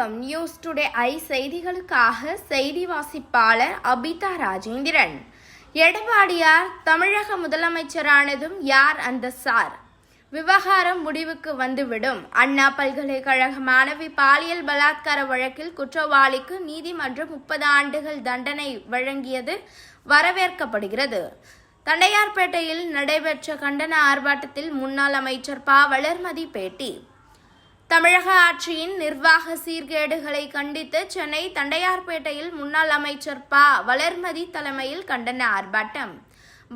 வணக்கம். News today I செய்திகளுக்காக செய்தி வாசிப்பாளர் அபிதா ராஜேந்திரன். எடப்பாடியார் தமிழக முதலமைச்சரானதும் யார் அந்த சார்? விவகாரம் முடிவுக்கு வந்துவிடும். அண்ணா பல்கலைக்கழக மாணவி பாலியல் பலாத்கார வழக்கில் குற்றவாளிக்கு நீதிமன்றம் முப்பது ஆண்டுகள் தண்டனை வழங்கியது வரவேற்கப்படுகிறது. தண்டையார்பேட்டையில் நடைபெற்ற கண்டன ஆர்ப்பாட்டத்தில் முன்னாள் அமைச்சர் ப வளர்மதி பேட்டி தமிழக ஆட்சியின் நிர்வாக சீர்கேடுகளை கண்டித்து சென்னை தண்டையார்பேட்டையில் முன்னாள் அமைச்சர் ப. வளர்மதி தலைமையில் கண்டன ஆர்ப்பாட்டம்.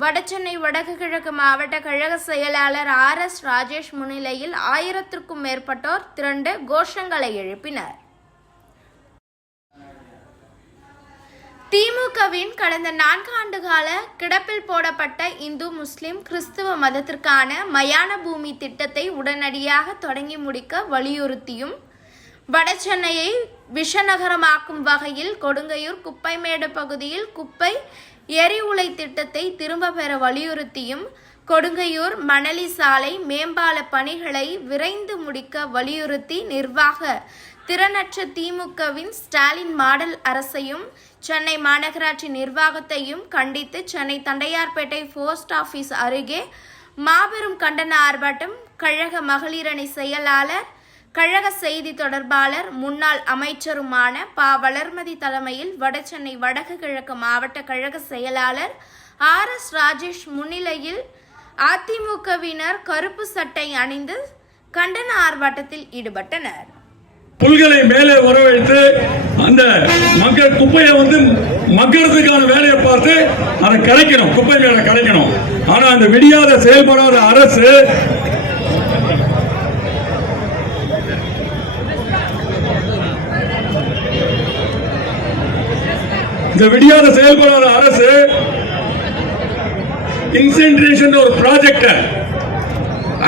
வடசென்னை வடக்கு கிழக்கு மாவட்ட கழக செயலாளர் ஆர். எஸ். ராஜேஷ் முன்னிலையில் ஆயிரத்திற்கும் மேற்பட்டோர் திரண்டு கோஷங்களை எழுப்பினர். திமுகவின் கடந்த நான்கு ஆண்டு கால கிடப்பில் போடப்பட்ட இந்து முஸ்லிம் கிறிஸ்துவ மதத்திற்கான மயான பூமி திட்டத்தை உடனடியாக தொடங்கி முடிக்க வலியுறுத்தியும் வடசென்னையை விஷநகரமாக்கும் வகையில் கொடுங்கையூர் குப்பைமேடு பகுதியில் குப்பை எரிவுலை திட்டத்தை திரும்ப பெற வலியுறுத்தியும் கொடுங்கையூர் மணலி சாலை மேம்பால பணிகளை விரைந்து முடிக்க வலியுறுத்தி நிர்வாக திறனற்ற திமுகவின் ஸ்டாலின் மாடல் அரசையும் சென்னை மாநகராட்சி நிர்வாகத்தையும் கண்டித்து சென்னை தண்டையார்பேட்டை போஸ்ட் ஆபீஸ் அருகே மாபெரும் கண்டன ஆர்ப்பாட்டம் கழக மகளிரணி செயலாளர் கழக செய்தி தொடர்பாளர் முன்னாள் அமைச்சருமான பா. வளர்மதி தலைமையில் வடசென்னை வடக்கு கிழக்கு மாவட்ட கழக செயலாளர் ஆர். எஸ். ராஜேஷ் முன்னிலையில் அதிமுகவினர் கருப்பு சட்டை அணிந்து கண்டன ஆர்ப்பாட்டத்தில் ஈடுபட்டனர். புல்களை மேலே வர வைத்து அந்த மக்கள் குப்பையை வந்து மக்களுக்கான வேலையை பார்த்து அதை கரைக்கணும். குப்பை மேல கரைக்கணும். ஆனா அந்த விடியாத செயல்படாத அரசு இந்த விடியாத செயல்படாத அரசு இன்சென்ட்ரேஷன் ஒரு ப்ராஜெக்ட்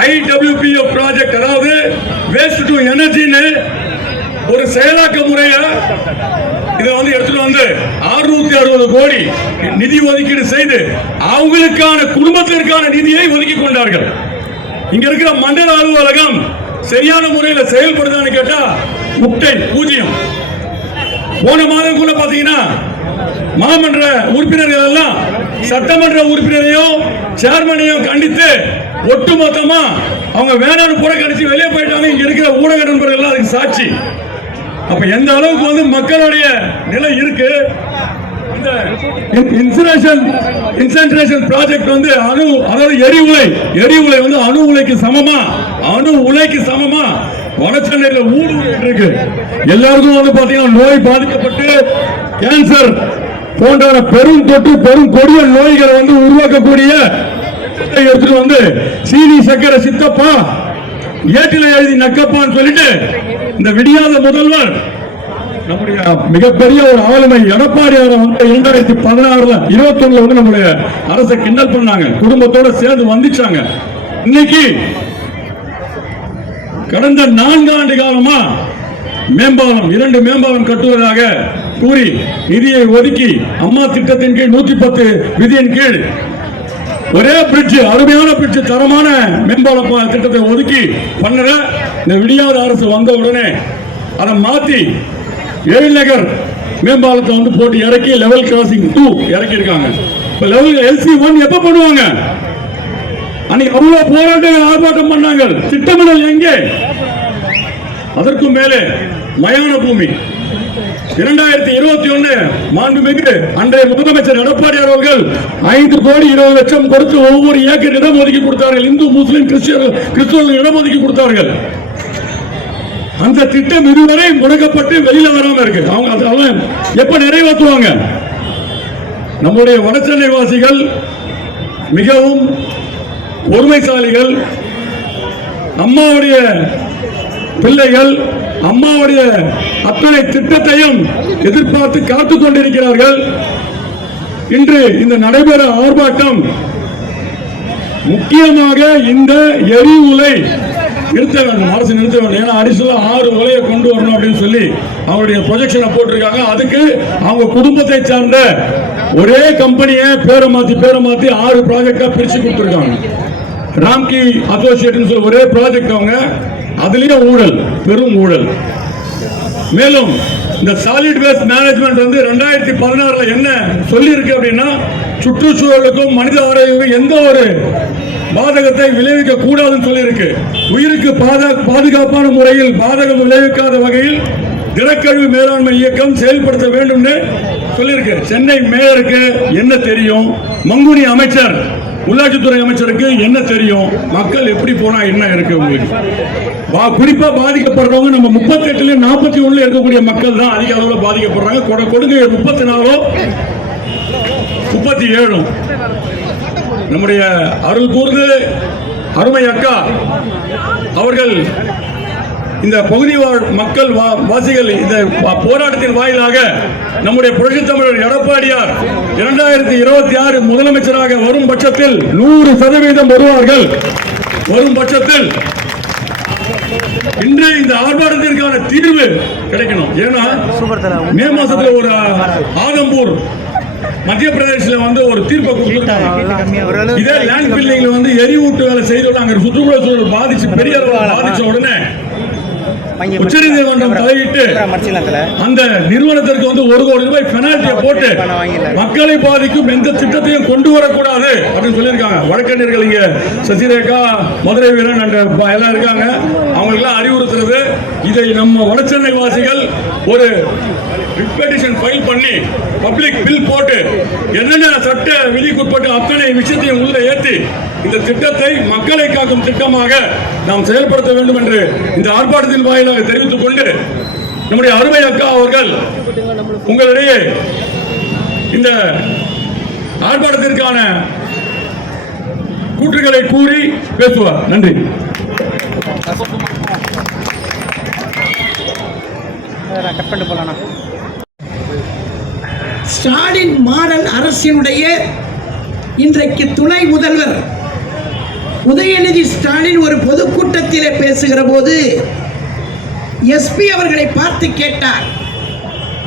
ஐடபிள்யூபி ப்ராஜெக்ட் அதாவது வேஸ்ட் டு எனர்ஜின்னு ஒரு செயலாக்க முறைய இதை வந்து எடுத்துட்டு வந்து 660 அறுபது கோடி நிதி ஒதுக்கீடு செய்து அவங்களுக்கான குடும்பத்திற்கான நிதியை ஒதுக்கி கொண்டார்கள். இங்க இருக்கிற மண்டல அலுவலகம் சரியான முறையில் செயல்படுதான்னு கேட்டா முட்டை பூஜ்ஜியம். போன மாதம் கூட பாத்தீங்கன்னா மாமன்ற உறுப்பினர்கள் எல்லாம் சட்டமன்ற உறுப்பினரையும் சேர்மனையும் கண்டித்து ஒட்டுமொத்தமா அவங்க வேணாம்னு புறக்கணிச்சு வெளியே போயிட்டாங்க. இங்க இருக்கிற ஊடக நண்பர்கள் எல்லாம் அதுக்கு சாட்சி. அப்ப எந்த அளவுக்கு வந்து மக்களுடைய நிலை இருக்கு? இந்த இன்சுரேஷன் இன்சென்ட்ரேஷன் ப்ராஜெக்ட் வந்து அணு அதாவது எரிமுலை எரி உலை வந்து அணு உலைக்கு சமமா? அணு உலைக்கு சமமா? வடசென்னையில ஊடுருவி இருக்கு. எல்லாருக்கும் வந்து பாத்தீங்கன்னா நோய் பாதிக்கப்பட்டு கேன்சர் போன்ற பெரும் தொற்று பெரும் கொடிய நோய்களை வந்து உருவாக்கக்கூடிய திட்டத்தை எடுத்துட்டு வந்து சீனி சக்கரை சித்தப்பா ஏட்டில எழுதி நக்கப்பான்னு சொல்லிட்டு இந்த விடியாத முதல்வர் நம்முடைய மிகப்பெரிய ஒரு ஆளுமை எடப்பாடியார் வந்து இரண்டாயிரத்தி பதினாறுல இருபத்தி ஒண்ணுல வந்து நம்முடைய அரசை கிண்டல் பண்ணாங்க. குடும்பத்தோட சேர்ந்து வந்துச்சாங்க. இன்னைக்கு கடந்த நான்கு ஆண்டு காலமா மேம்பாலம் இரண்டு மேம்பாலம் கட்டுவதாக கூறி நிதியை ஒதுக்கி அம்மா திட்டத்தின் கீழ் நூத்தி பத்து விதியின் கீழ் ஒரே பிரிட்ஜ் அருமையான பிரிட்ஜ் தரமான மேம்பால திட்டத்தை ஒதுக்கி பண்ணற இந்த விடியாறு அரசு வந்த உடனே அதை மாற்றி எழில்நகர் மேம்பாலத்தை வந்து போட்டு இறக்கி லெவல் கிராசிங் டூ இறக்கி இருக்காங்க இப்ப லெவல் எல்சி ஒன் எப்போ பண்ணுவாங்க? அன்னைக்கு அவ்வளோ போராட்டங்கள் ஆர்ப்பாட்டம் பண்ணாங்க. திட்டமிடல் எங்கே? அதற்கும் மேலே மயான பூமி. இரண்டாயிரத்தி இருபத்தி ஒண்ணு மாண்புமிகு அன்றைய முதலமைச்சர் எடப்பாடி அவர்கள் ஐந்து கோடி இருபது லட்சம் கொடுத்து ஒவ்வொரு ஏக்கர் இடம் ஒதுக்கி கொடுத்தார்கள். இந்து முஸ்லிம் கிறிஸ்டியர்கள் கிறிஸ்தவர்கள் இடம் ஒதுக்கி கொடுத்தார்கள். அந்த திட்டம் இதுவரை முடக்கப்பட்டு வெளியில வராம இருக்கு. அவங்க அதெல்லாம் எப்ப நிறைவேற்றுவாங்க? நம்முடைய வடசென்னை வாசிகள் மிகவும் பொறுமைசாலிகள். அம்மாவுடைய பிள்ளைகள் அம்மாவுடைய அத்தனை திட்டத்தையும் எதிர்பார்த்து காத்துக் கொண்டிருக்கிறார்கள். இன்று இந்த நடைபெற ஆர்ப்பாட்டம் முக்கியமாக இந்த எரி உலை நிறுத்த வேண்டும். அரசு நிறுத்த வேண்டும். ஏன்னா அடிஷனலா ஆறு உலையை கொண்டு வரணும் அப்படின்னு சொல்லி அவருடைய ப்ரொஜெக்ஷனை போட்டிருக்காங்க. அதுக்கு அவங்க குடும்பத்தை சார்ந்த ஒரே கம்பெனியை பேரை மாத்தி பேரை மாத்தி ஆறு ப்ராஜெக்டா பிரிச்சு கொடுத்துருக்காங்க. ராம்கி அசோசியேட்னு சொல்லி ஒரே ப்ராஜெக்ட் அவங்க அதுலேயும் ஊழல் பெரும் ஊழல். மேலும் இந்த சாலிட் வேஸ்ட் மேனேஜ்மெண்ட் வந்து ரெண்டாயிரத்தி பதினாறுல என்ன சொல்லியிருக்கு அப்படின்னா சுற்றுச்சூழலுக்கும் மனித ஆரோக்கியத்துக்கும் எந்த ஒரு பாதகத்தை விளைவிக்க கூடாதுன்னு சொல்லியிருக்கு. உயிருக்கு பாதா பாதுகாப்பான முறையில் பாதகம் விளைவிக்காத வகையில் திடக்கழிவு மேலாண்மை இயக்கம் செயல்படுத்த வேண்டும்னு சொல்லியிருக்கு. சென்னை மேயருக்கு என்ன தெரியும்? மங்குனி அமைச்சர் உள்ளாட்சித்துறை அமைச்சருக்கு என்ன தெரியும்? மக்கள் எப்படி போனா என்ன இருக்கு உங்களுக்கு? வா- குறிப்பா பாதிக்கப்படுறவங்க நம்ம முப்பத்தி எட்டுல நாற்பத்தி ஒண்ணுல இருக்கக்கூடிய மக்கள் தான் அதிக அளவுல பாதிக்கப்படுறாங்க. கொட- கொடுங்க முப்பத்தி நாலோ முப்பத்தி ஏழும் நம்முடைய அருள் கூர்ந்து அருமை அக்கா அவர்கள் இந்த பகுதி மக்கள் வா- வாசிகள் இந்த போராட்டத்தின் வாயிலாக நம்முடைய புரட்சி தமிழர் எடப்பாடியார் இரண்டாயிரத்தி இருபத்தி ஆறு முதலமைச்சராக வரும் பட்சத்தில் நூறு சதவீதம் வருவார்கள். வரும் பட்சத்தில் இன்று இந்த ஆர்ப்பாட்டத்திற்கான தீர்வு கிடைக்கணும். ஏன்னா மே மாசத்துல ஒரு ஆதம்பூர் மத்திய பிரதேசத்துல வந்து ஒரு தீர்ப்பை கொடுத்திருக்காங்க. இதே லேண்ட் பில்டிங்ல வந்து எரிவூட்டு வேலை செய்து அங்க சுற்றுப்புற சூழல் பாதிச்சு பெரிய அளவில் பாதிச்ச உடனே உச்சநீதிமன்றம் தலையிட்டு அந்த நிறுவனத்திற்கு வந்து ஒரு கோடி ரூபாய் பெனால்ட்டியை போட்டு மக்களை பாதிக்கும் எந்த திட்டத்தையும் கொண்டு வரக்கூடாது அப்படின்னு சொல்லியிருக்காங்க. வழக்கறிஞர்கள் இங்க சசிரேகா மதுரை வீரன் ப- எல்லாம் இருக்காங்க. அவங்களுக்கெல்லாம் அறிவுறுத்துறது. இதை நம்ம வடசென்னை வாசிகள் ஒரு பெட்டிஷன் ஃபைல் பண்ணி பப்ளிக் பில் போட்டு என்னென்ன சட்ட விதிக்குட்பட்டு அத்தனை விஷயத்தையும் உள்ள ஏற்றி இந்த திட்டத்தை மக்களை காக்கும் திட்டமாக நாம் செயல்படுத்த வேண்டும் என்று இந்த ஆர்ப்பாட்டத்தின் நாங்கள் தெரிவித்துக் கொண்டு நம்முடைய அருமை அக்கா அவர்கள் உங்களிடையே இந்த ஆர்ப்பாட்டத்திற்கான கூற்றுகளை கூறி பேசுவார். நன்றி. ஸ்டாலின் மாடல் அரசினுடைய இன்றைக்கு துணை முதல்வர் உதயநிதி ஸ்டாலின் ஒரு பொதுக்கூட்டத்திலே பேசுகிற போது எஸ்பி அவர்களை பார்த்து கேட்டார்.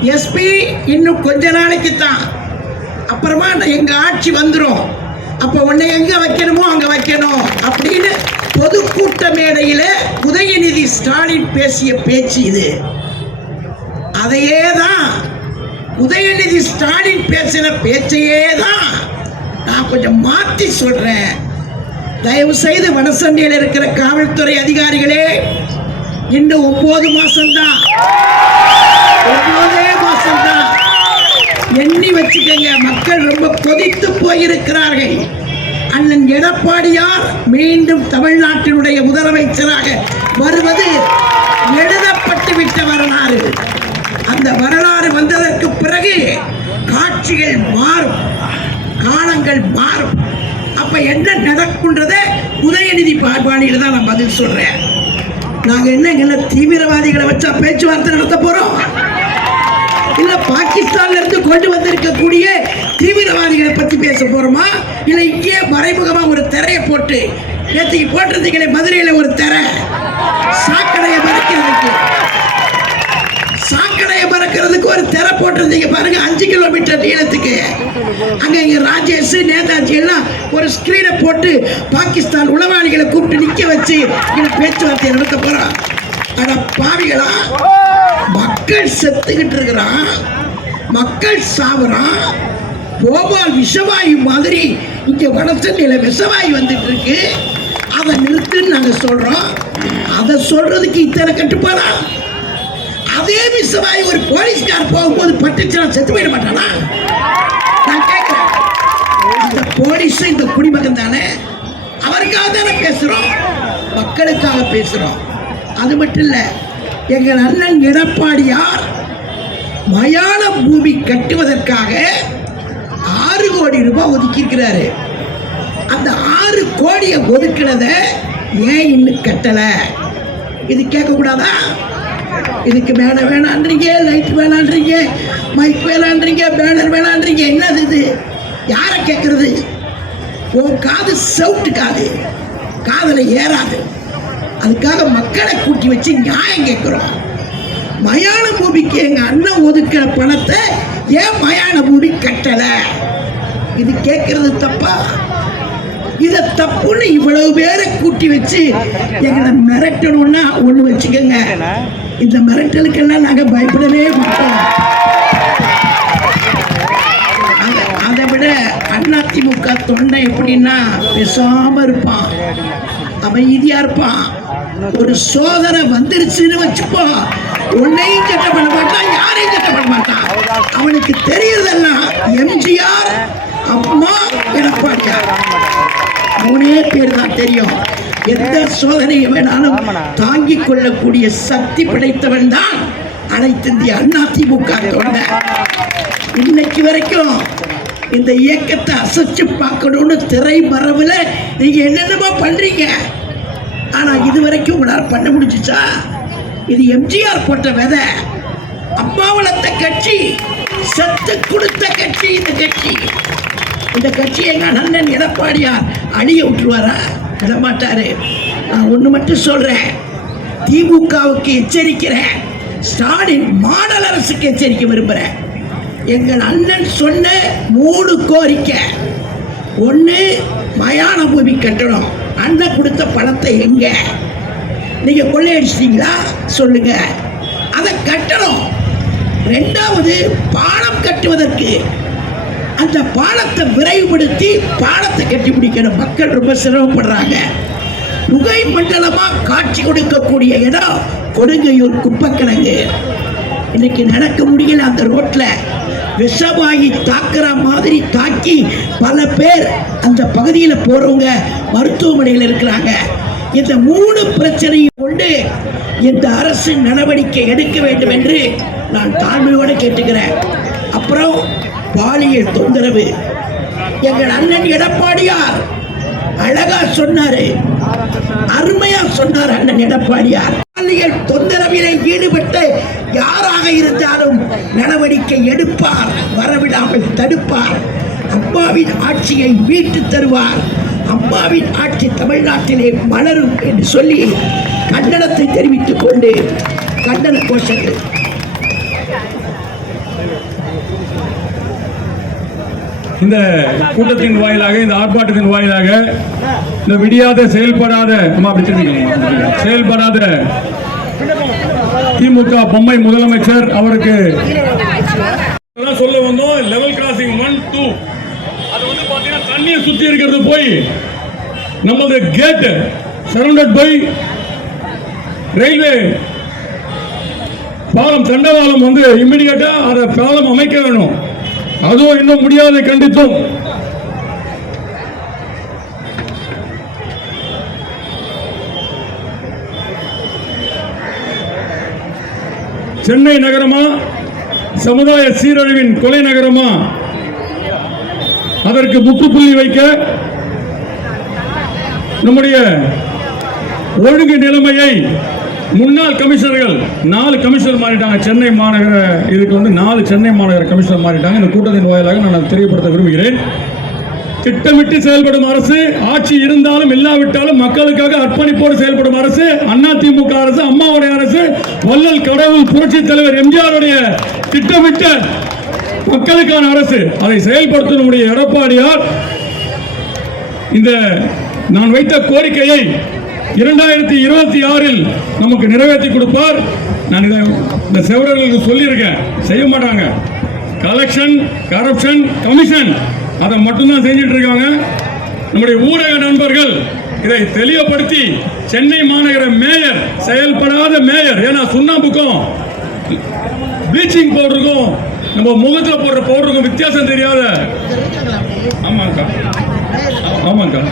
எஸ்பி இன்னும் கொஞ்ச நாளைக்கு தான். அப்புறமா நான் ஆட்சி வந்துடும் அப்போ உன்னை எங்கே வைக்கணுமோ அங்கே வைக்கணும் அப்படின்னு பொதுக்கூட்ட மேடையில் உதயநிதி ஸ்டாலின் பேசிய பேச்சு இது. அதையே தான் உதயநிதி ஸ்டாலின் பேசின பேச்சையே தான் நான் கொஞ்சம் மாற்றி சொல்கிறேன் தயவு செய்து வடசண்டையில் இருக்கிற காவல்துறை அதிகாரிகளே இந்த ஒன்பது மாசம்தான். ஒன்பதே மாசம்தான். எண்ணி வச்சுக்கங்க மக்கள் ரொம்ப கொதித்து போயிருக்கிறார்கள். அண்ணன் எடப்பாடியார் மீண்டும் தமிழ்நாட்டினுடைய முதலமைச்சராக வருவது எழுதப்பட்டு விட்ட வரலாறு. அந்த வரலாறு வந்ததற்கு பிறகு காட்சிகள் மாறும் காலங்கள் மாறும். அப்ப என்ன நடக்குன்றத உதயநிதி பாணியில தான் நான் பதில் சொல்றேன். நாங்க என்ன தீவிரவாதிகளை வச்சா பேச்சுவார்த்தை நடத்த போறோம்? இல்ல பாகிஸ்தான்ல இருந்து கொண்டு வந்திருக்கக்கூடிய தீவிரவாதிகளை பத்தி பேச போறோமா? இல்ல இங்கே மறைமுகமா ஒரு திரையை போட்டு நேற்றுக்கு போட்டிருந்தீங்களே மதுரையில ஒரு திரை. சாக்கடையை மறைக்கிறதுக்கு. சாக்கடையை ஒரு திரை போட்டிருந்தீங்க பாருங்க அஞ்சு கிலோமீட்டர் நீளத்துக்கு. அங்க இங்க ராஜேஷ் நேதாஜி எல்லாம் ஒரு ஸ்கிரீனை போட்டு பாகிஸ்தான் உளவாளிகளை கூப்பிட்டு நிக்க வச்சு இங்க பேச்சுவார்த்தை நடத்த போறோம் அட பாவிகளா மக்கள் செத்துக்கிட்டு இருக்கிறான் மக்கள் சாவுறான் போபால் விஷவாயு மாதிரி இங்க வடசென்னையில விஷவாயு வந்துட்டு இருக்கு. அதை நிறுத்துன்னு நாங்க சொல்றோம். அதை சொல்றதுக்கு இத்தனை கட்டுப்பாடா? அதே விஷமாய் ஒரு போலீஸ்கார் போகும்போது பட்டுச்சுனா செத்து போயிட மாட்டானா? நான் கேட்கிறேன் அந்த போலீஸும் இந்த குடிமகன் தானே? அவருக்காக தானே பேசுகிறோம் மக்களுக்காக பேசுகிறோம் அது மட்டும் இல்லை எங்கள் அண்ணன் எடப்பாடியார் மயான பூமி கட்டுவதற்காக ஆறு கோடி ரூபாய் ஒதுக்கியிருக்கிறாரு. அந்த ஆறு கோடியை ஒதுக்கினதை ஏன் இன்னும் கட்டலை? இது கேட்கக்கூடாதா? இதுக்கு மேலே வேணான்றீங்க லைட் வேணான்றீங்க மைக் வேணான்றீங்க பேனர் வேணான்றீங்க என்னது இது? யாரை கேட்குறது உன் காது சவுட்டு காது. காதில் ஏறாது. அதுக்காக மக்களை கூட்டி வச்சு நியாயம் கேட்குறோம். மயான பூமிக்கு எங்கள் அண்ணன் ஒதுக்கிற பணத்தை ஏன் மயான பூமி கட்டலை? இது கேட்கறது தப்பா? இதை தப்புன்னு இவ்வளவு பேரை கூட்டி வச்சு எங்களை மிரட்டணும்னா ஒன்று வச்சுக்கோங்க. இந்த மிரட்டலுக்கெல்லாம் நாங்கள் பயப்படவே மாட்டோம். அதை விட அதிமுக தொண்டை எப்படின்னா பேசாம இருப்பான் அமைதியா இருப்பான் ஒரு சோதனை வந்துருச்சுன்னு வச்சுப்போம் உன்னையும் சட்டம் பண்ண மாட்டான் யாரையும் சட்டம் பண்ண மாட்டான். அவனுக்கு தெரியறதெல்லாம் எம்ஜிஆர் அம்மா எடப்பாடியார். மூணே பேர் தான் தெரியும். எந்த சோதனையை வேணாலும் தாங்கிக் கொள்ளக்கூடிய சக்தி படைத்தவன் தான் அனைத்து இந்திய அண்ணா திமுக இன்னைக்கு வரைக்கும் இந்த இயக்கத்தை அசைச்சு பார்க்கணும்னு திரை மரபுல நீங்க என்னென்னமோ பண்றீங்க. ஆனா இது வரைக்கும் உங்களால பண்ண முடிஞ்சுச்சா? இது எம்ஜிஆர் போட்ட விதை. அம்மா வளர்த்த கட்சி செத்து கொடுத்த கட்சி இந்த கட்சி. இந்த கட்சி எங்க அண்ணன் எடப்பாடியார் அழிய விட்டுருவாரா? விடமாட்டாரு நான் ஒன்று மட்டும் சொல்கிறேன் திமுகவுக்கு எச்சரிக்கிறேன். ஸ்டாலின் மாடல் அரசுக்கு எச்சரிக்க விரும்புகிறேன் எங்கள் அண்ணன் சொன்ன மூணு கோரிக்கை. ஒன்று மயான பூமி கட்டணும். அண்ணன் கொடுத்த பணத்தை எங்க? நீங்கள் கொள்ளையடிச்சிட்டிங்களா? சொல்லுங்க. அதை கட்டணும். ரெண்டாவது பாலம் கட்டுவதற்கு அந்த பாலத்தை விரைவுபடுத்தி பாலத்தை கட்டி பிடிக்கணும் மக்கள் ரொம்ப சிரமப்படுறாங்க. புகை மண்டலமா காட்சி கொடுக்கக்கூடிய இடம் கொடுங்கையூர் குப்பக்கிழங்கு. இன்னைக்கு நடக்க முடியல அந்த ரோட்ல. விஷமாகி தாக்குற மாதிரி தாக்கி பல பேர் அந்த பகுதியில் போறவங்க மருத்துவமனையில் இருக்கிறாங்க. இந்த மூணு பிரச்சனையும் கொண்டு இந்த அரசு நடவடிக்கை எடுக்க வேண்டும் என்று நான் தாழ்மையோடு கேட்டுக்கிறேன். அப்புறம் பாலியல் தொந்தரவு. எங்கள் அண்ணன் எடப்பாடியார் அழகா சொன்னாரு. அருமையா சொன்னார் அண்ணன் எடப்பாடியார். பாலியல் தொந்தரவிலே ஈடுபட்டு யாராக இருந்தாலும் நடவடிக்கை எடுப்பார் வரவிடாமல் தடுப்பார். அம்மாவின் ஆட்சியை மீட்டு தருவார். அம்மாவின் ஆட்சி தமிழ்நாட்டிலே மலரும் என்று சொல்லி கண்டனத்தை தெரிவித்துக் கொண்டு கண்டன கோஷங்கள். இந்த கூட்டத்தின் வாயிலாக இந்த ஆர்ப்பாட்டத்தின் வாயிலாக இந்த விடியாத செயல்படாத அப்படி செயல்படாத திமுக பொம்மை முதலமைச்சர் அவருக்கு சொல்ல வந்தோம். லெவல் கிராசிங் ஒன் டூ அது வந்து பாத்தீங்கன்னா தண்ணியை சுத்தி இருக்கிறது போய் நமது கேட் சரௌண்டட் பை ரயில்வே பாலம் தண்டவாளம் வந்து இம்மிடியட்டா அதை பாலம் அமைக்க வேணும். அதுவும் இன்னும் முடியாத கண்டித்தும். சென்னை நகரமா? சமுதாய சீரழிவின் கொலை நகரமா? அதற்கு முற்றுப்புள்ளி வைக்க நம்முடைய ஒழுங்கு நிலைமையை முன்னாள் கமிஷனர்கள் நாலு கமிஷனர் மாறிட்டாங்க. சென்னை மாநகர இதுக்கு வந்து நாலு சென்னை மாநகர கமிஷனர் மாறிட்டாங்க. இந்த கூட்டத்தின் வாயிலாக நான் தெரியப்படுத்த விரும்புகிறேன். திட்டமிட்டு செயல்படும் அரசு ஆட்சி இருந்தாலும் இல்லாவிட்டாலும் மக்களுக்காக அர்ப்பணிப்போடு செயல்படும் அரசு அதிமுக அரசு அம்மாவுடைய அரசு வள்ளல் கடவுள் புரட்சி தலைவர் எம்ஜிஆருடைய திட்டமிட்ட மக்களுக்கான அரசு. அதை செயல்படுத்தும் எடப்பாடியார் இந்த நான் வைத்த கோரிக்கையை இரண்டாயிரத்தி இருபத்தி ஆறில் நமக்கு நிறைவேற்றி கொடுப்பார். நான் இதை இந்த செவரர்களுக்கு சொல்லியிருக்கேன். செய்ய மாட்டாங்க. கலெக்ஷன் கரப்ஷன் கமிஷன் அதை மட்டும்தான் செஞ்சுட்டு இருக்காங்க நம்முடைய ஊடக நண்பர்கள் இதை தெளிவுபடுத்தி சென்னை மாநகர மேயர் செயல்படாத மேயர் ஏன்னா சுண்ணாம்புக்கும் ப்ளீச்சிங் பவுடருக்கும் நம்ம முகத்தில் போடுற பவுடருக்கும் வித்தியாசம் தெரியாத ஆமாங்கக்கா ஆமாங்கக்கா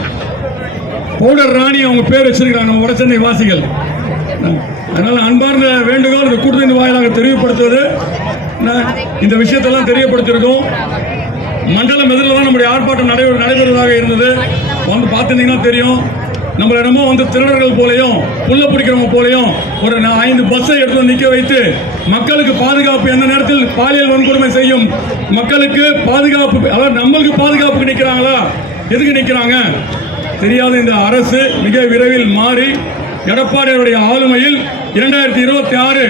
பவுடர் ராணி அவங்க பேர் வச்சிருக்கிறாங்க நம்ம வடசென்னை வாசிகள். அதனால் அன்பார்ந்த வேண்டுகோள் இந்த கூட்டணி வாயிலாக தெரியப்படுத்துவது. இந்த விஷயத்தெல்லாம் தெரியப்படுத்தியிருக்கோம். மண்டலம் எதிரில் தான் நம்முடைய ஆர்ப்பாட்டம் நடைபெற நடைபெறுவதாக இருந்தது. வந்து பார்த்துருந்தீங்கன்னா தெரியும். நம்மளிடமோ வந்து திருடர்கள் போலையும் புல்ல பிடிக்கிறவங்க போலையும் ஒரு நா- ஐந்து பஸ்ஸை எடுத்து நிற்க வைத்து மக்களுக்கு பாதுகாப்பு எந்த நேரத்தில் பாலியல் வன்கொடுமை செய்யும்? மக்களுக்கு பாதுகாப்பு அதாவது நம்மளுக்கு பாதுகாப்புக்கு நிற்கிறாங்களா எதுக்கு நிற்கிறாங்க தெரியாத இந்த அரசு மிக விரைவில் மாறி எடப்பாடியாருடைய ஆளுமையில் இரண்டாயிரத்தி இருபத்தி ஆறு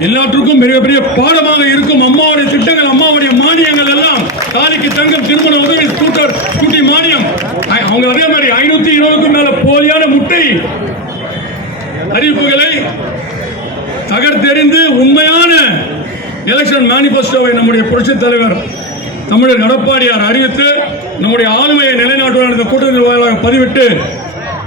எல்லாற்றுக்கும் மிகப்பெரிய பாடமாக இருக்கும் அம்மாவுடைய திட்டங்கள் அம்மாவுடைய மானியங்கள் எல்லாம் தாலிக்கு தங்கம் திருமண உதவி ஸ்கூட்டர் ஸ்கூட்டி மானியம். அவங்க அதே மாதிரி ஐநூத்தி இருபதுக்கும் மேல போலியான முட்டை அறிவிப்புகளை தகர்த்தெறிந்து உண்மையான எலெக்ஷன் மேனிபெஸ்டோவை நம்முடைய புரட்சித் தலைவர் தமிழர் எடப்பாடியார் அறிவித்து நம்முடைய ஆளுமையை நிலைநாட்டுவார் இந்த கூட்டத்தில் வாயிலாக பதிவிட்டு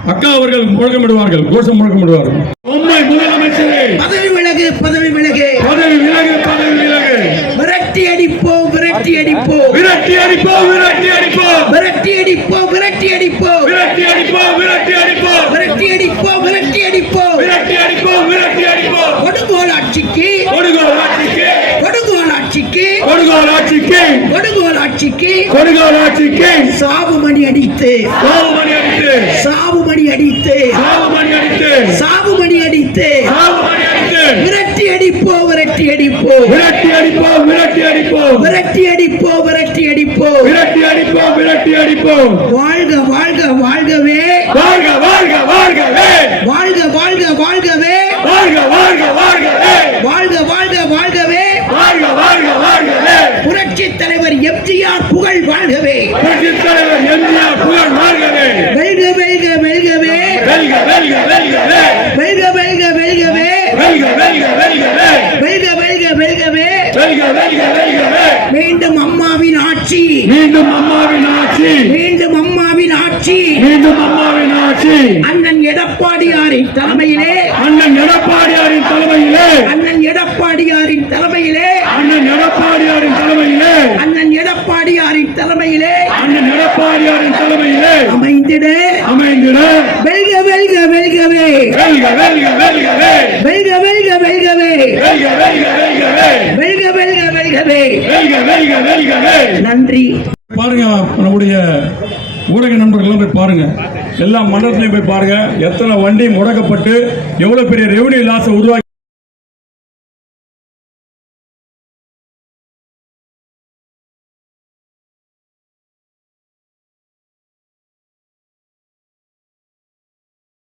அக்கா அவர்கள் முழக்கமிடுவார்கள் கோஷம் முழக்கமிடுவார்கள். உண்மை முதலமைச்சரே. பதவி விலகு பதவி விலகு. பதவி விலகு பதவி விலகு. விரட்டி அடிப்போம் விரட்டி அடிப்போம் விரட்டி அடிப்போம் விரட்டி அடிப்போம் விரட்டி அடிப்போம் விரட்டி அடிப்போம் விரட்டி அடிப்போம் விரட்டி அடிப்போம் விரட்டி அடிப்போம் விரட்டி அடிப்போம் விரட்டி அடிப்போம் விரட்டி அடிப்போம் கொடுங்கோல் ஆட்சிக்கு. கொடுங்கோல் ஆட்சிக்கு. கொடுங்கோல் ஆட்சிக்கு. கொடுங்கோல் ஆட்சிக்கு. கொடுங்கோல் ஆட்சிக்கு கொடுங்கோல் ஆட்சிக்கு சாவுமணி அடித்து. சாவுமணி அடித்து. சாவுமணி அடித்து. சாவுமணி அடித்து. சாவுமணி அடித்து. சாவுமணி அடித்து. விரட்டி அடிப்போம் விரட்டி அடிப்போம் விரட்டி அடிப்போம் விரட்டி அடிப்போம் விரட்டி அடிப்போம் விரட்டி அடிப்போம் விரட்டி அடிப்போம் விரட்டி அடிப்போம் வாழ்க வாழ்க வாழ்கவே. வாழ்க வாழ்க வாழ்கவே. வாழ்க வாழ்க வாழ்கவே. வாழ்க வாழ்க வாழ்கவே. வாழ்க வாழ்க வாழ்கவே வாழ்க வாழ்க வாழ்கவே புரட்சி தலைவர் எம்ஜிஆர் புகழ் வாழ்கவே. புரட்சித் தலைவர் எம்ஜிஆர் புகழ் வாழ்கவே. வெல்க வெல்க வெல்கவே. வெல்க வெல்க வெல்கவே. வெல்க வெல்க வெல்கவே. வெல்க வெல்க வெல்கவே. வெல்க வெல்க வெல்கவே. வெல்க வெல்க வெல்கவே. மீண்டும் அம்மாவின் ஆட்சி. மீண்டும் அம்மாவின் ஆட்சி. மீண்டும் அம்மாவின் ஆட்சி. மீண்டும் அம்மாவின் ஆட்சி. அண்ணன் எடப்பாடியாரின் தலைமையிலே. அண்ணன் எடப்பாடியாரின் தலைமையிலே. அண்ணன் எடப்பாடியாரின் தலைமையிலே அண்ணன் எடப்பாடியாரின் தலைமையிலே அண்ணன் எடப்பாடியாரின் தலைமையிலே அண்ணன் தலைமையிலே அமைந்திட. அமைந்திட. வெல்க வெல்க வெல்கவே. வெல்க வெல்க வெல்கவே. வெல்க வெல்க வெல்கவே. வெல்க வெல்க வெல்கவே. வெல்க வெல்க வெல்கவே. வெல்க வெல்க வெல்கவே. நன்றி. பாருங்க நம்முடைய ஊடக நண்பர்கள்லாம் போய் பாருங்க. எல்லா மண்டலத்திலையும் போய் பாருங்க. எத்தனை வண்டி முடக்கப்பட்டு எவ்வளவு பெரிய ரெவன்யூ லாஸ் உருவாக்கி